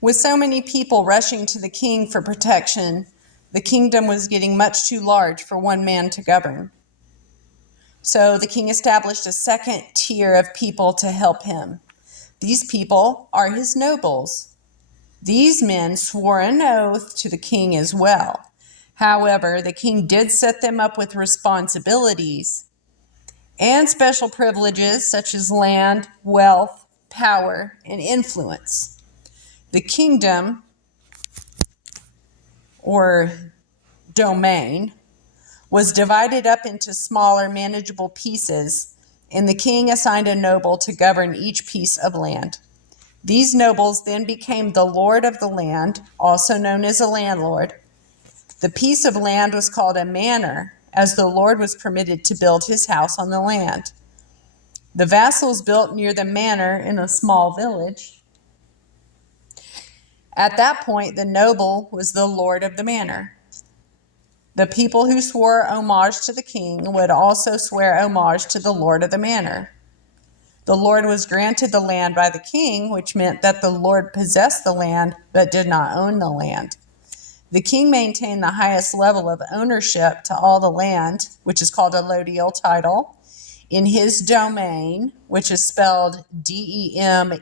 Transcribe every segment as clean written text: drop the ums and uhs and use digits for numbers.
With so many people rushing to the king for protection, the kingdom was getting much too large for one man to govern. So the king established a second tier of people to help him. These people are his nobles. These men swore an oath to the king as well. However, the king did set them up with responsibilities and special privileges such as land, wealth, power, and influence. The kingdom, or domain, was divided up into smaller, manageable pieces, and the king assigned a noble to govern each piece of land. These nobles then became the lord of the land, also known as a landlord. The piece of land was called a manor, as the lord was permitted to build his house on the land. The vassals built near the manor in a small village. At that point, the noble was the lord of the manor. The people who swore homage to the king would also swear homage to the lord of the manor. The lord was granted the land by the king, which meant that the lord possessed the land but did not own the land. The king maintained the highest level of ownership to all the land, which is called a lodial title, in his domain, which is spelled Demesne,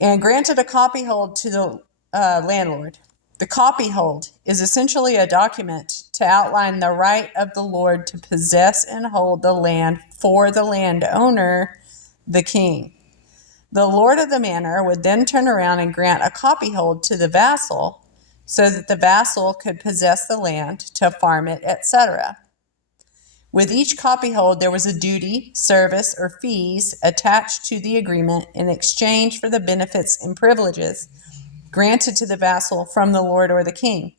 and granted a copyhold to the landlord. The copyhold is essentially a document to outline the right of the lord to possess and hold the land for the landowner, the king. The lord of the manor would then turn around and grant a copyhold to the vassal so that the vassal could possess the land to farm it, etc. With each copyhold, there was a duty, service, or fees attached to the agreement in exchange for the benefits and privileges granted to the vassal from the lord or the king.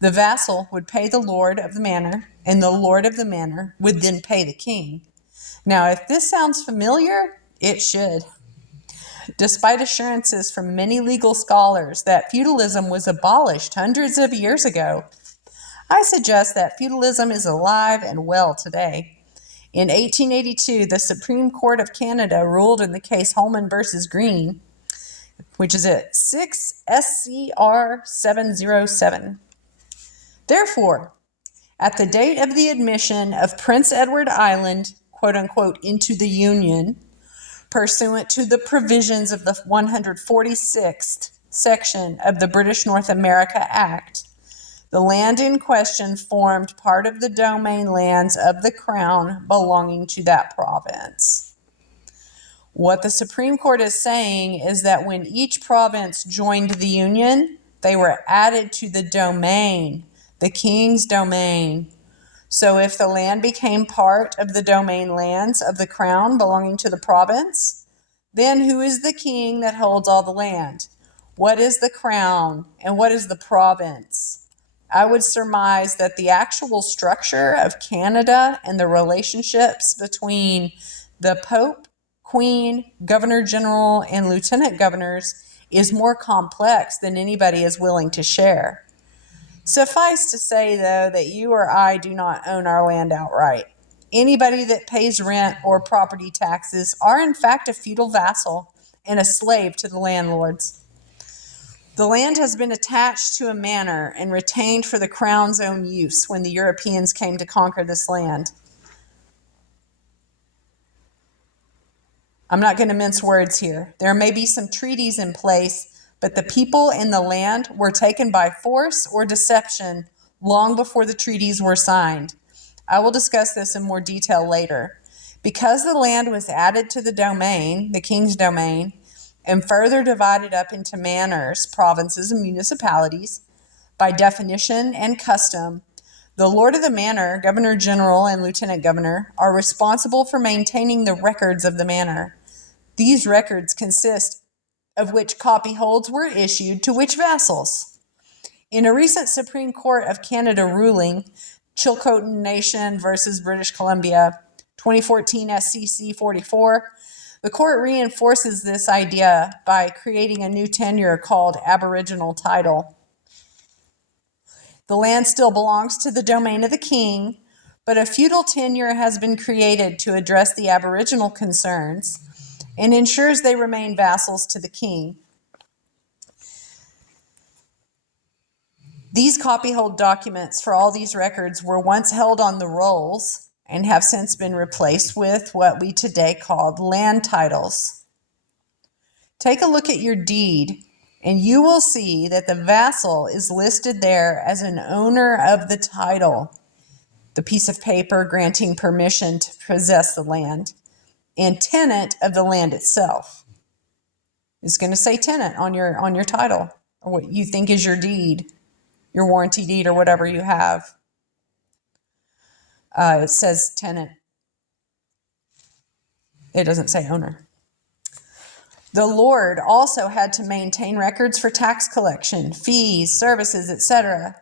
The vassal would pay the lord of the manor, and the lord of the manor would then pay the king. Now, if this sounds familiar, it should. Despite assurances from many legal scholars that feudalism was abolished hundreds of years ago, I suggest that feudalism is alive and well today. In 1882, the Supreme Court of Canada ruled in the case Holman versus Green, which is at 6 SCR 707. Therefore, at the date of the admission of Prince Edward Island, quote unquote, into the Union, pursuant to the provisions of the 146th section of the British North America Act, the land in question formed part of the domain lands of the Crown belonging to that province. What the Supreme Court is saying is that when each province joined the Union, they were added to the domain, the king's domain. So if the land became part of the domain lands of the Crown belonging to the province, then who is the king that holds all the land? What is the Crown and what is the province? I would surmise that the actual structure of Canada and the relationships between the Pope, Queen, Governor General, and Lieutenant Governors is more complex than anybody is willing to share. Suffice to say, though, that you or I do not own our land outright. Anybody that pays rent or property taxes are in fact a feudal vassal and a slave to the landlords. The land has been attached to a manor and retained for the crown's own use when the Europeans came to conquer this land. I'm not going to mince words here. There may be some treaties in place, but the people and the land were taken by force or deception long before the treaties were signed. I will discuss this in more detail later. Because the land was added to the domain, the king's domain, and further divided up into manors, provinces, and municipalities, by definition and custom, the lord of the manor, governor general, and lieutenant governor are responsible for maintaining the records of the manor. These records consist of which copyholds were issued to which vassals. In a recent Supreme Court of Canada ruling, Chilcotin Nation versus British Columbia, 2014 SCC 44, the court reinforces this idea by creating a new tenure called Aboriginal title. The land still belongs to the domain of the king, but a feudal tenure has been created to address the Aboriginal concerns, and ensures they remain vassals to the king. These copyhold documents for all these records were once held on the rolls and have since been replaced with what we today call land titles. Take a look at your deed, and you will see that the vassal is listed there as an owner of the title, the piece of paper granting permission to possess the land, and tenant of the land itself. It's going to say tenant on your title, or what you think is your deed, your warranty deed, or whatever you have. It says tenant. It doesn't say owner. The Lord also had to maintain records for tax collection, fees, services, etc.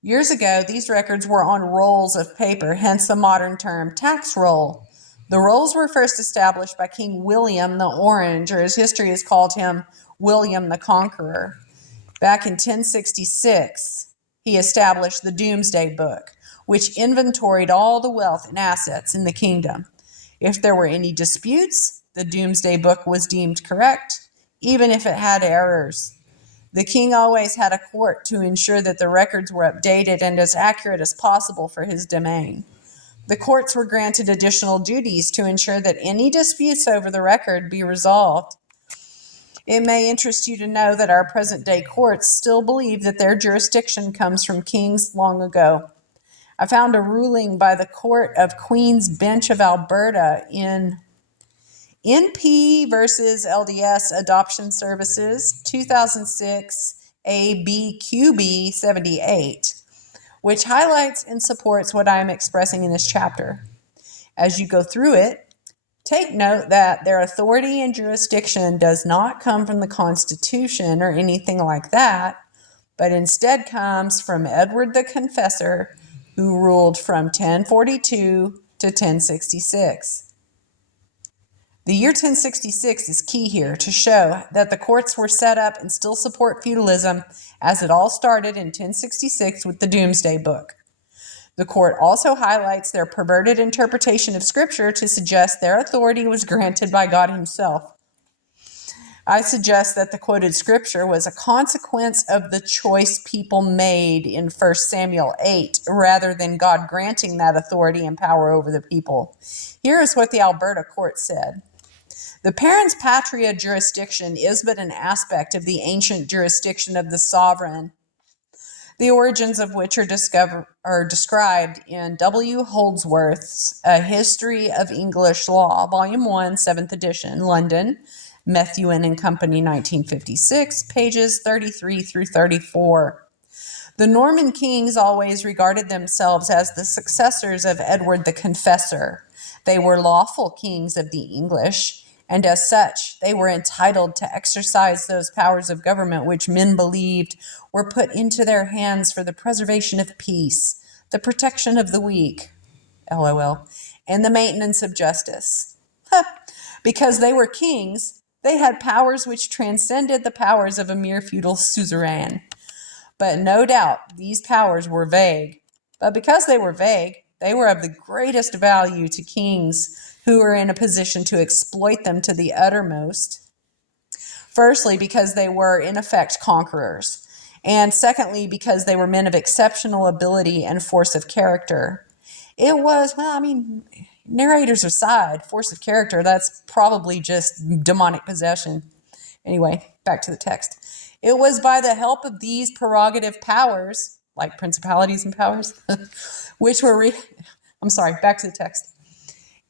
Years ago, these records were on rolls of paper, hence the modern term tax roll. The rolls were first established by King William the Orange, or as history has called him, William the Conqueror. Back in 1066, he established the Doomsday Book, which inventoried all the wealth and assets in the kingdom. If there were any disputes, the Doomsday Book was deemed correct, even if it had errors. The king always had a court to ensure that the records were updated and as accurate as possible for his domain. The courts were granted additional duties to ensure that any disputes over the record be resolved. It may interest you to know that our present-day courts still believe that their jurisdiction comes from kings long ago. I found a ruling by the Court of Queen's Bench of Alberta in NP versus LDS Adoption Services, 2006 ABQB 78, which highlights and supports what I am expressing in this chapter. As you go through it, take note that their authority and jurisdiction does not come from the Constitution or anything like that, but instead comes from Edward the Confessor, who ruled from 1042 to 1066. The year 1066 is key here to show that the courts were set up and still support feudalism, as it all started in 1066 with the Doomsday Book. The court also highlights their perverted interpretation of Scripture to suggest their authority was granted by God himself. I suggest that the quoted Scripture was a consequence of the choice people made in 1 Samuel 8, rather than God granting that authority and power over the people. Here is what the Alberta court said. The parens patria jurisdiction is but an aspect of the ancient jurisdiction of the sovereign, the origins of which are described in W. Holdsworth's A History of English Law, Volume 1, 7th edition, London, Methuen and Company, 1956, pages 33 through 34. The Norman kings always regarded themselves as the successors of Edward the Confessor. They were lawful kings of the English, and as such, they were entitled to exercise those powers of government which men believed were put into their hands for the preservation of peace, the protection of the weak, LOL, and the maintenance of justice. Because they were kings, they had powers which transcended the powers of a mere feudal suzerain. But no doubt these powers were vague. But because they were vague, they were of the greatest value to kings who were in a position to exploit them to the uttermost. Firstly, because they were, in effect, conquerors. And secondly, because they were men of exceptional ability and force of character. It was, narrators aside, force of character, that's probably just demonic possession. Anyway, back to the text. It was by the help of these prerogative powers, like principalities and powers, back to the text.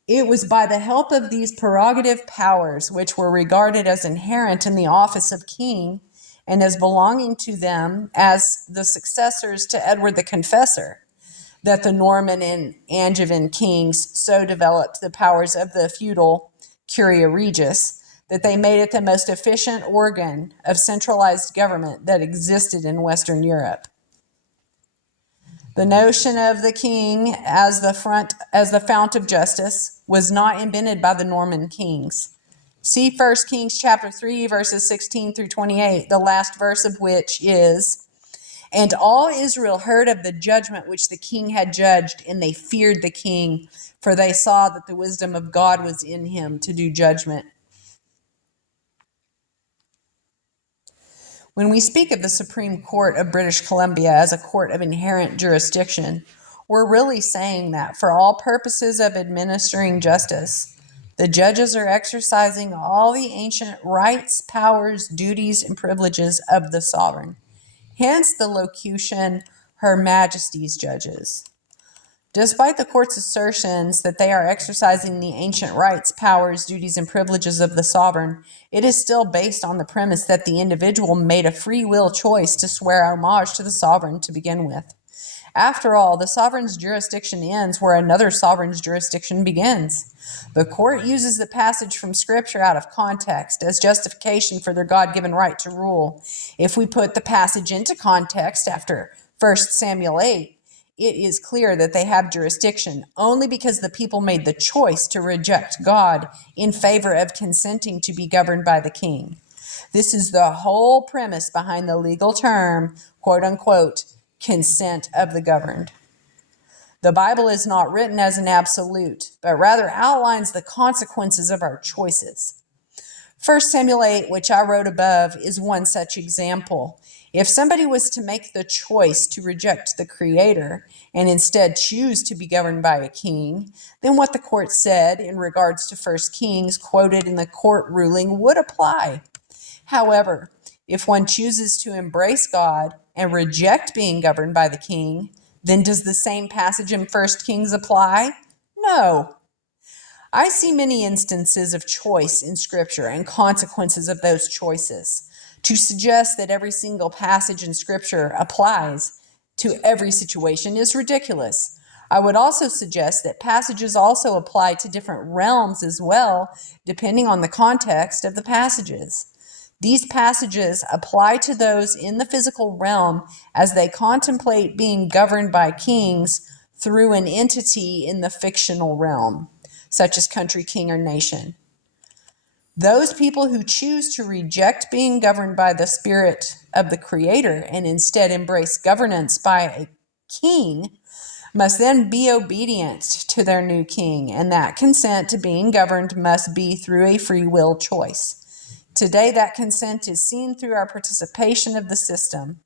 It was by the help of these prerogative powers, which were regarded as inherent in the office of king and as belonging to them as the successors to Edward the Confessor, that the Norman and Angevin kings so developed the powers of the feudal curia regis that they made it the most efficient organ of centralized government that existed in Western Europe. The notion of the king as the fount of justice was not invented by the Norman kings. See 1 Kings chapter 3, verses 16 through 28, the last verse of which is, "And all Israel heard of the judgment which the king had judged, and they feared the king, for they saw that the wisdom of God was in him to do judgment." When we speak of the Supreme Court of British Columbia as a court of inherent jurisdiction, we're really saying that for all purposes of administering justice, the judges are exercising all the ancient rights, powers, duties, and privileges of the sovereign. Hence the locution, Her Majesty's judges. Despite the court's assertions that they are exercising the ancient rights, powers, duties, and privileges of the sovereign, it is still based on the premise that the individual made a free will choice to swear homage to the sovereign to begin with. After all, the sovereign's jurisdiction ends where another sovereign's jurisdiction begins. The court uses the passage from Scripture out of context as justification for their God-given right to rule. If we put the passage into context after 1 Samuel 8, it is clear that they have jurisdiction only because the people made the choice to reject God in favor of consenting to be governed by the king. This is the whole premise behind the legal term, quote unquote, consent of the governed. The Bible is not written as an absolute, but rather outlines the consequences of our choices. 1 Samuel 8, which I wrote above, is one such example. If somebody was to make the choice to reject the Creator and instead choose to be governed by a king, then what the court said in regards to 1 Kings quoted in the court ruling would apply. However, if one chooses to embrace God and reject being governed by the king, then does the same passage in 1 Kings apply? No. I see many instances of choice in Scripture and consequences of those choices. To suggest that every single passage in Scripture applies to every situation is ridiculous. I would also suggest that passages also apply to different realms as well, depending on the context of the passages. These passages apply to those in the physical realm as they contemplate being governed by kings through an entity in the fictional realm, such as country, king, or nation. Those people who choose to reject being governed by the Spirit of the Creator and instead embrace governance by a king must then be obedient to their new king, and that consent to being governed must be through a free will choice. Today, that consent is seen through our participation of the system.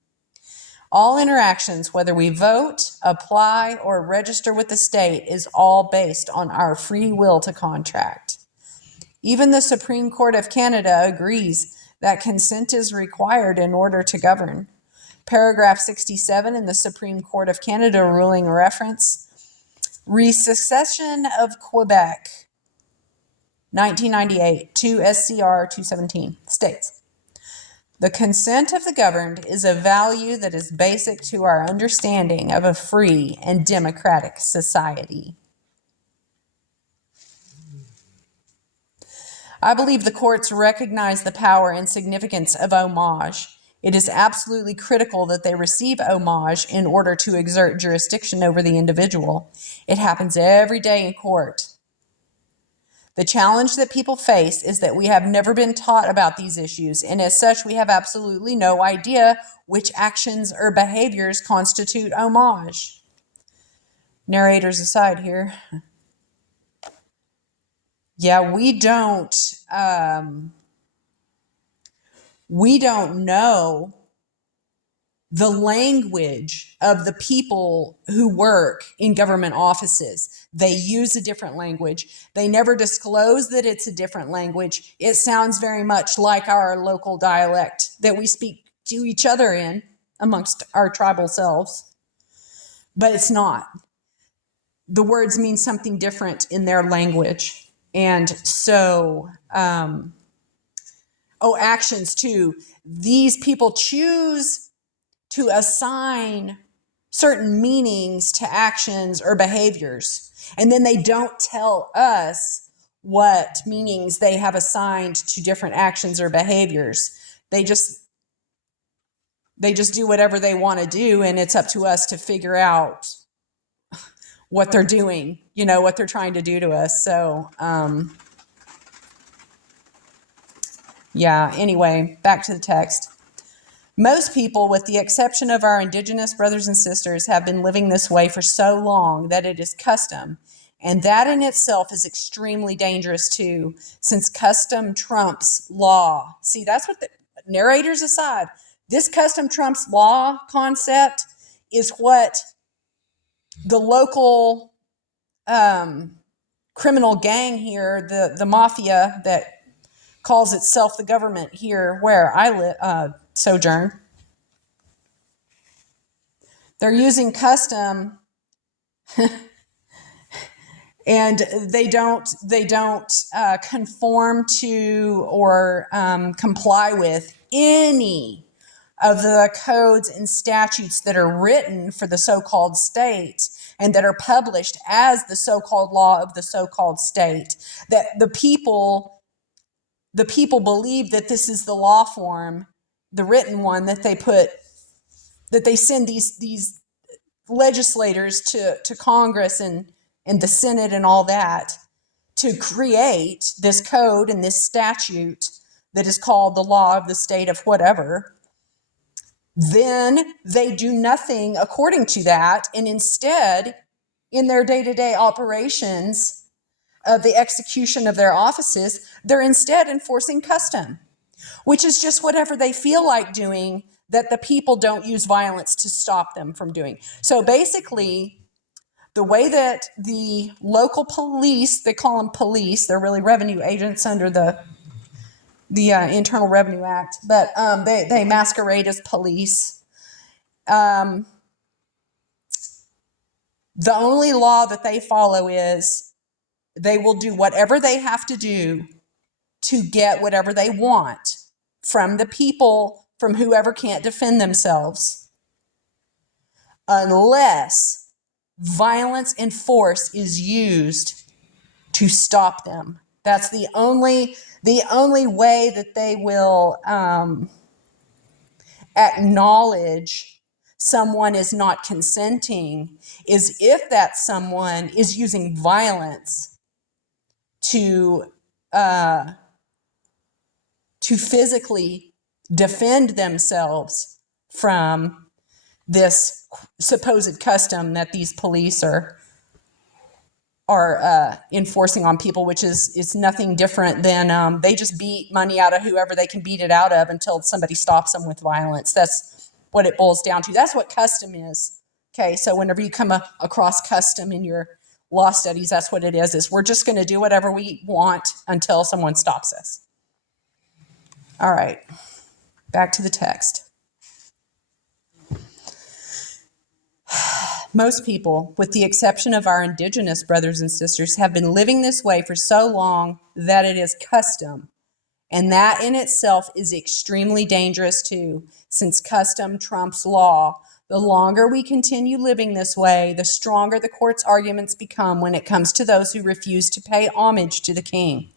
All interactions, whether we vote, apply, or register with the state, is all based on our free will to contract. Even the Supreme Court of Canada agrees that consent is required in order to govern. Paragraph 67 in the Supreme Court of Canada ruling reference, Resecession of Quebec, 1998, 2 SCR 217, states, the consent of the governed is a value that is basic to our understanding of a free and democratic society. I believe the courts recognize the power and significance of homage. It is absolutely critical that they receive homage in order to exert jurisdiction over the individual. It happens every day in court. The challenge that people face is that we have never been taught about these issues, and as such, we have absolutely no idea which actions or behaviors constitute homage. Narrators aside here. Yeah, we don't know the language of the people who work in government offices. They use a different language. They never disclose that it's a different language. It sounds very much like our local dialect that we speak to each other in amongst our tribal selves, but it's not. The words mean something different in their language. And so, actions too. These people choose to assign certain meanings to actions or behaviors, and then they don't tell us what meanings they have assigned to different actions or behaviors. They just do whatever they want to do, and it's up to us to figure out what they're doing, what they're trying to do to us. So, anyway, back to the text. Most people, with the exception of our indigenous brothers and sisters, have been living this way for so long that it is custom. And that in itself is extremely dangerous too, since custom trumps law. See, that's what the narrators aside. This custom trumps law concept is what the local criminal gang here, the mafia that calls itself the government here where I sojourn, they're using custom and they don't conform to or comply with any of the codes and statutes that are written for the so-called state and that are published as the so-called law of the so-called state, that the people believe that this is the law form, the written one that they send these legislators to Congress and the Senate and all that to create this code and this statute that is called the law of the state of whatever. Then they do nothing according to that, and instead, in their day-to-day operations of the execution of their offices, they're instead enforcing custom, which is just whatever they feel like doing that the people don't use violence to stop them from doing. So basically, the way that the local police, they call them police, they're really revenue agents under the Internal Revenue Act, but they masquerade as police. The only law that they follow is they will do whatever they have to do to get whatever they want from the people, from whoever can't defend themselves, unless violence and force is used to stop them. That's the only way that they will acknowledge someone is not consenting is if that someone is using violence to physically defend themselves from this supposed custom that these police are enforcing on people, which is nothing different than they just beat money out of whoever they can beat it out of until somebody stops them with violence. That's what it boils down to. That's what custom is. Okay, so whenever you come across custom in your law studies, that's what it is we're just going to do whatever we want until someone stops us. All right, back to the text. Most people, with the exception of our indigenous brothers and sisters, have been living this way for so long that it is custom. And that in itself is extremely dangerous too, since custom trumps law. The longer we continue living this way, the stronger the court's arguments become when it comes to those who refuse to pay homage to the king.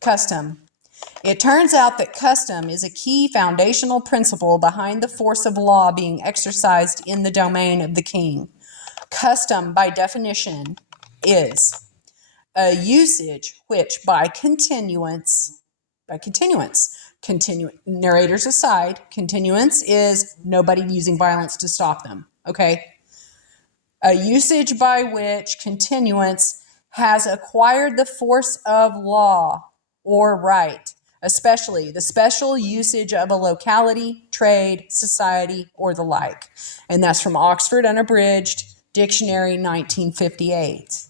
Custom. It turns out that custom is a key foundational principle behind the force of law being exercised in the domain of the king. Custom, by definition, is a usage which narrators aside, continuance is nobody using violence to stop them, okay? A usage by which continuance has acquired the force of law or right, especially the special usage of a locality, trade, society, or the like. And that's from Oxford Unabridged Dictionary, 1958.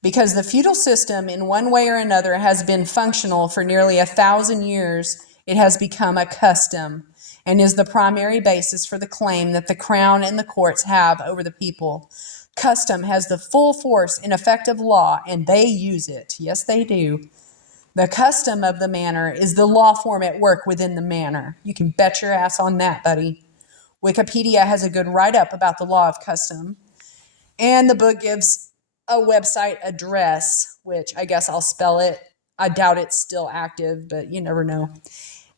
Because the feudal system, in one way or another, has been functional for nearly 1,000 years, it has become a custom and is the primary basis for the claim that the crown and the courts have over the people. Custom has the full force and effect of law, and they use it. Yes, they do. The custom of the manor is the law form at work within the manor. You can bet your ass on that, buddy. Wikipedia has a good write-up about the law of custom, and the book gives a website address, which I guess I'll spell it. I doubt it's still active, but you never know.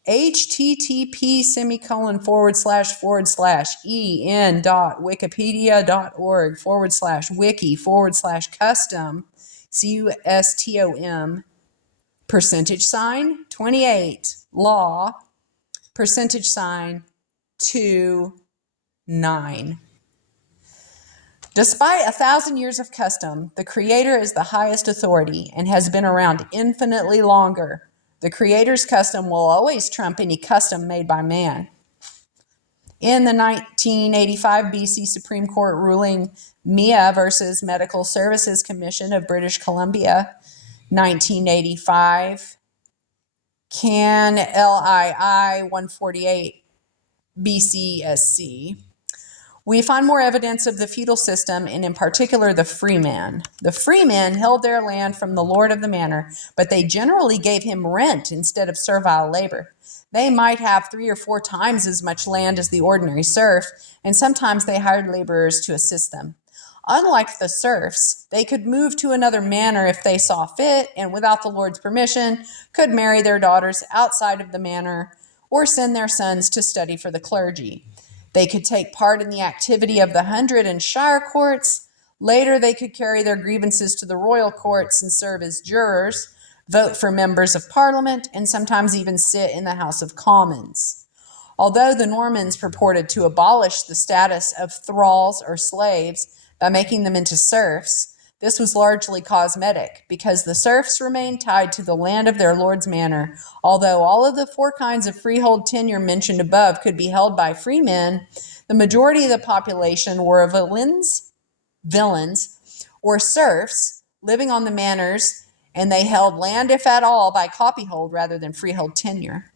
http://en.wikipedia.org/wiki/custom custom %28 law %29. Despite 1,000 years of custom, the Creator is the highest authority and has been around infinitely longer. The Creator's custom will always trump any custom made by man. In the 1985 BC Supreme Court ruling MIA versus Medical Services Commission of British Columbia, 1985, Can LII 148 BCSC, we find more evidence of the feudal system, and in particular the freeman. The freemen held their land from the lord of the manor, but they generally gave him rent instead of servile labor. They might have 3 or 4 times as much land as the ordinary serf, and sometimes they hired laborers to assist them. Unlike the serfs, they could move to another manor if they saw fit, and without the lord's permission, could marry their daughters outside of the manor or send their sons to study for the clergy. They could take part in the activity of the hundred and shire courts. Later, they could carry their grievances to the royal courts and serve as jurors, vote for members of parliament, and sometimes even sit in the House of Commons. Although the Normans purported to abolish the status of thralls or slaves by making them into serfs, this was largely cosmetic, because the serfs remained tied to the land of their lord's manor. Although all of the 4 kinds of freehold tenure mentioned above could be held by freemen, the majority of the population were villains, or serfs living on the manors, and they held land, if at all, by copyhold rather than freehold tenure.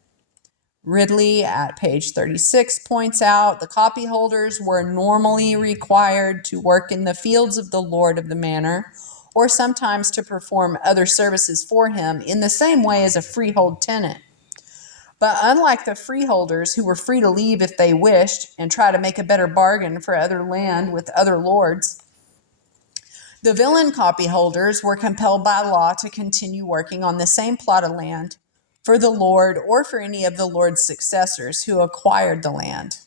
Ridley at page 36 points out the copyholders were normally required to work in the fields of the lord of the manor, or sometimes to perform other services for him in the same way as a freehold tenant. But unlike the freeholders, who were free to leave if they wished and try to make a better bargain for other land with other lords, the villain copyholders were compelled by law to continue working on the same plot of land for the lord or for any of the lord's successors who acquired the land.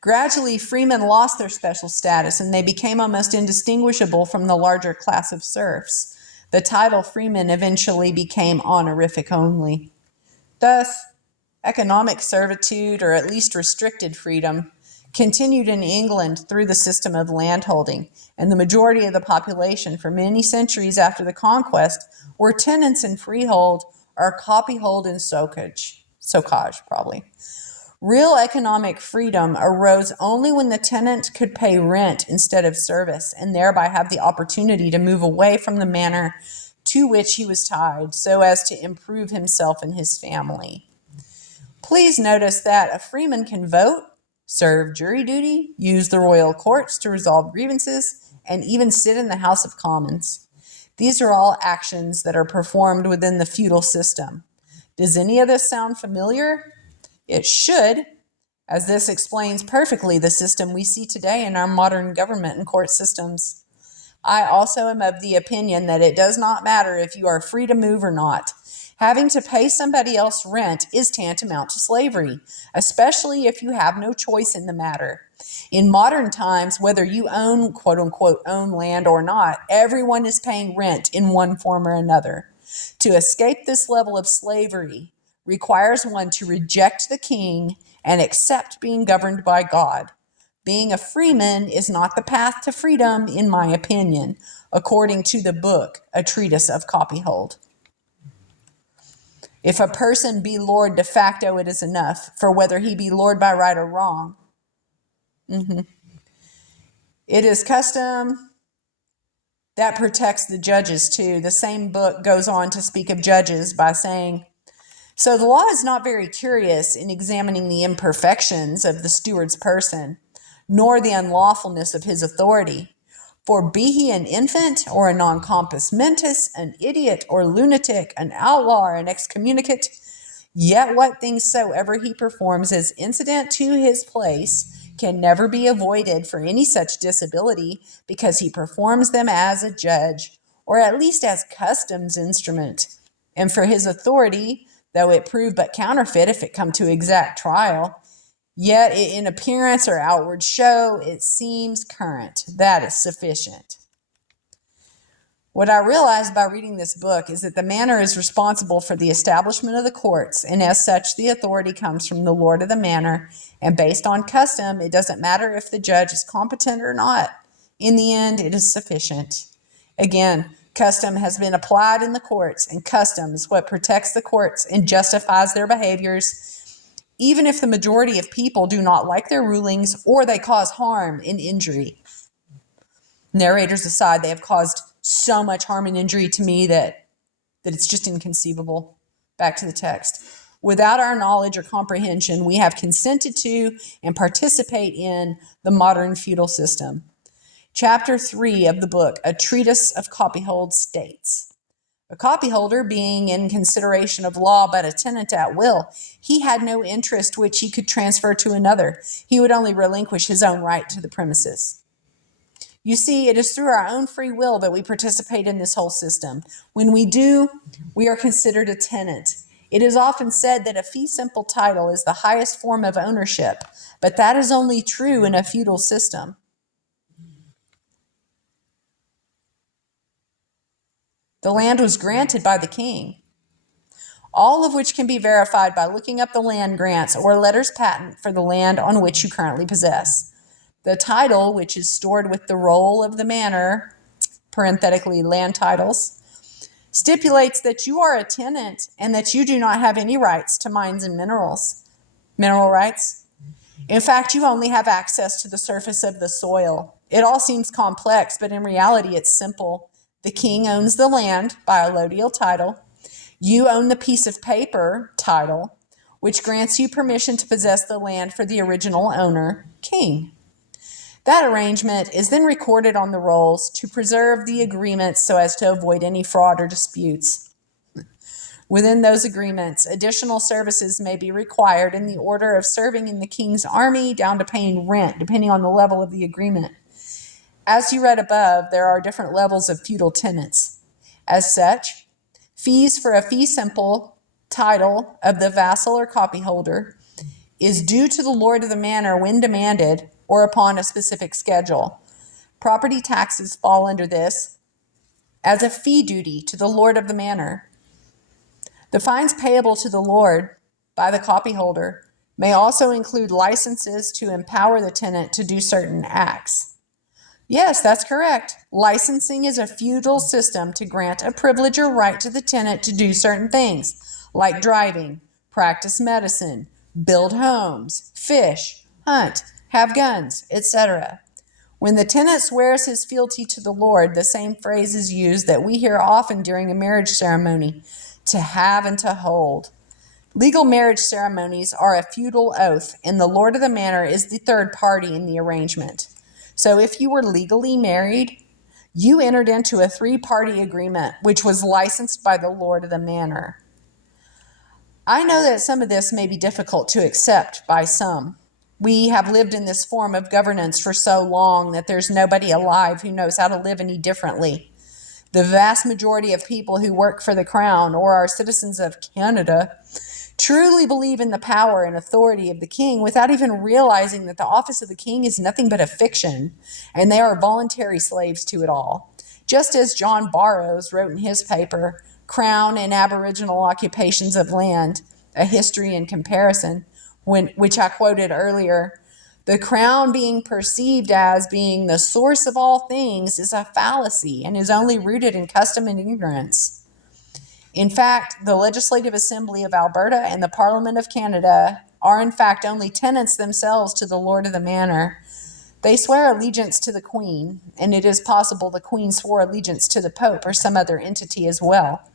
Gradually, freemen lost their special status and they became almost indistinguishable from the larger class of serfs. The title freeman eventually became honorific only. Thus, economic servitude, or at least restricted freedom, continued in England through the system of landholding, and the majority of the population for many centuries after the conquest were tenants in freehold or copyhold in socage, probably. Real economic freedom arose only when the tenant could pay rent instead of service, and thereby have the opportunity to move away from the manor to which he was tied so as to improve himself and his family. Please notice that a freeman can vote, serve jury duty, use the royal courts to resolve grievances, and even sit in the House of Commons. These are all actions that are performed within the feudal system. Does any of this sound familiar? It should, as this explains perfectly the system we see today in our modern government and court systems. I also am of the opinion that it does not matter if you are free to move or not. Having to pay somebody else rent is tantamount to slavery, especially if you have no choice in the matter. In modern times, whether you own, quote unquote, own land or not, everyone is paying rent in one form or another. To escape this level of slavery requires one to reject the king and accept being governed by God. Being a freeman is not the path to freedom, in my opinion, according to the book, A Treatise of Copyhold. If a person be lord de facto, it is enough, for whether he be lord by right or wrong. It is custom that protects the judges too. The same book goes on to speak of judges by saying, so the law is not very curious in examining the imperfections of the steward's person, nor the unlawfulness of his authority. For be he an infant or a non compos mentis, an idiot or lunatic, an outlaw or an excommunicate, yet what things soever he performs as incident to his place can never be avoided for any such disability, because he performs them as a judge, or at least as custom's instrument. And for his authority, though it prove but counterfeit if it come to exact trial, yet in appearance or outward show, it seems current. That is sufficient. What I realized by reading this book is that the manor is responsible for the establishment of the courts, and as such, the authority comes from the lord of the manor, and based on custom, it doesn't matter if the judge is competent or not. In the end, it is sufficient. Again, custom has been applied in the courts, and custom is what protects the courts and justifies their behaviors, even if the majority of people do not like their rulings or they cause harm and injury. Narrators aside, they have caused so much harm and injury to me that it's just inconceivable. Back to the text. Without our knowledge or comprehension, we have consented to and participate in the modern feudal system. Chapter 3 of the book, A Treatise of Copyhold, states, a copyholder being in consideration of law but a tenant at will, he had no interest which he could transfer to another. He would only relinquish his own right to the premises. You see, it is through our own free will that we participate in this whole system. When we do, we are considered a tenant. It is often said that a fee simple title is the highest form of ownership, but that is only true in a feudal system. The land was granted by the king, all of which can be verified by looking up the land grants or letters patent for the land on which you currently possess. The title, which is stored with the roll of the manor, parenthetically land titles, stipulates that you are a tenant and that you do not have any rights to mines and mineral rights. In fact, you only have access to the surface of the soil. It all seems complex, but in reality, it's simple. The king owns the land by allodial title. You own the piece of paper title, which grants you permission to possess the land for the original owner, king. That arrangement is then recorded on the rolls to preserve the agreements so as to avoid any fraud or disputes. Within those agreements, additional services may be required in the order of serving in the king's army down to paying rent, depending on the level of the agreement. As you read above, there are different levels of feudal tenants. As such, fees for a fee simple title of the vassal or copyholder is due to the lord of the manor when demanded or upon a specific schedule. Property taxes fall under this as a fee duty to the lord of the manor. The fines payable to the lord by the copyholder may also include licenses to empower the tenant to do certain acts. Yes, that's correct. Licensing is a feudal system to grant a privilege or right to the tenant to do certain things, like driving, practice medicine, build homes, fish, hunt, have guns, etc. When the tenant swears his fealty to the Lord, the same phrase is used that we hear often during a marriage ceremony, to have and to hold. Legal marriage ceremonies are a feudal oath, and the lord of the manor is the third party in the arrangement. So if you were legally married, you entered into a three-party agreement, which was licensed by the lord of the manor. I know that some of this may be difficult to accept by some. We have lived in this form of governance for so long that there's nobody alive who knows how to live any differently. The vast majority of people who work for the crown or are citizens of Canada truly believe in the power and authority of the king without even realizing that the office of the king is nothing but a fiction, and they are voluntary slaves to it all. Just as John Barrows wrote in his paper, Crown and Aboriginal Occupations of Land, A History and Comparison, which I quoted earlier, the crown being perceived as being the source of all things is a fallacy and is only rooted in custom and ignorance. In fact, the Legislative Assembly of Alberta and the Parliament of Canada are in fact only tenants themselves to the lord of the manor. They swear allegiance to the Queen, and it is possible the Queen swore allegiance to the Pope or some other entity as well.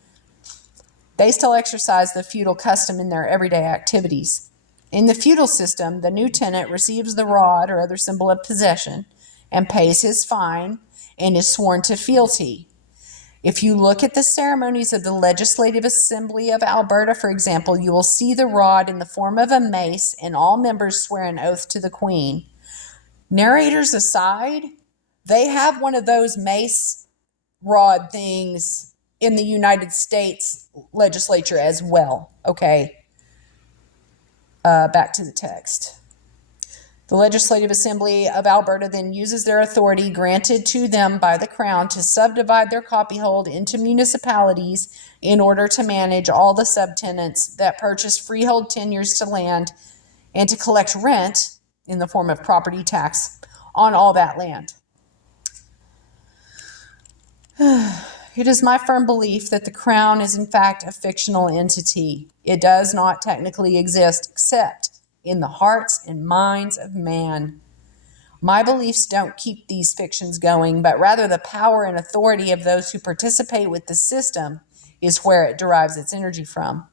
They still exercise the feudal custom in their everyday activities. In the feudal system, the new tenant receives the rod or other symbol of possession and pays his fine and is sworn to fealty. If you look at the ceremonies of the Legislative Assembly of Alberta, for example, you will see the rod in the form of a mace, and all members swear an oath to the Queen. Narrators aside, they have one of those mace rod things in the United States legislature as well. Okay, back to the text. The Legislative Assembly of Alberta then uses their authority granted to them by the Crown to subdivide their copyhold into municipalities in order to manage all the subtenants that purchase freehold tenures to land and to collect rent in the form of property tax on all that land. It is my firm belief that the crown is in fact a fictional entity. It does not technically exist except in the hearts and minds of man. My beliefs don't keep these fictions going, but rather the power and authority of those who participate with the system is where it derives its energy from.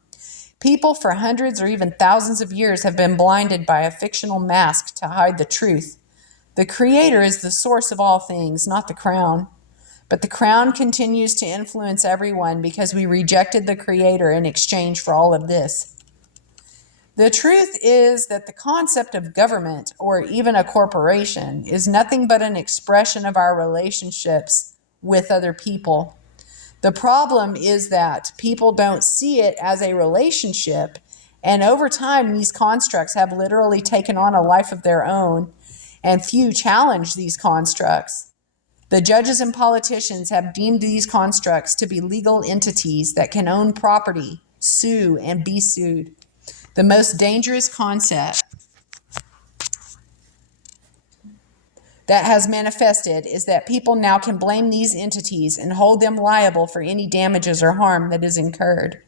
People for hundreds or even thousands of years have been blinded by a fictional mask to hide the truth. The Creator is the source of all things, not the crown. But the crown continues to influence everyone because we rejected the Creator in exchange for all of this. The truth is that the concept of government, or even a corporation, is nothing but an expression of our relationships with other people. The problem is that people don't see it as a relationship, and over time, these constructs have literally taken on a life of their own, and few challenge these constructs. The judges and politicians have deemed these constructs to be legal entities that can own property, sue, and be sued. The most dangerous concept that has manifested is that people now can blame these entities and hold them liable for any damages or harm that is incurred.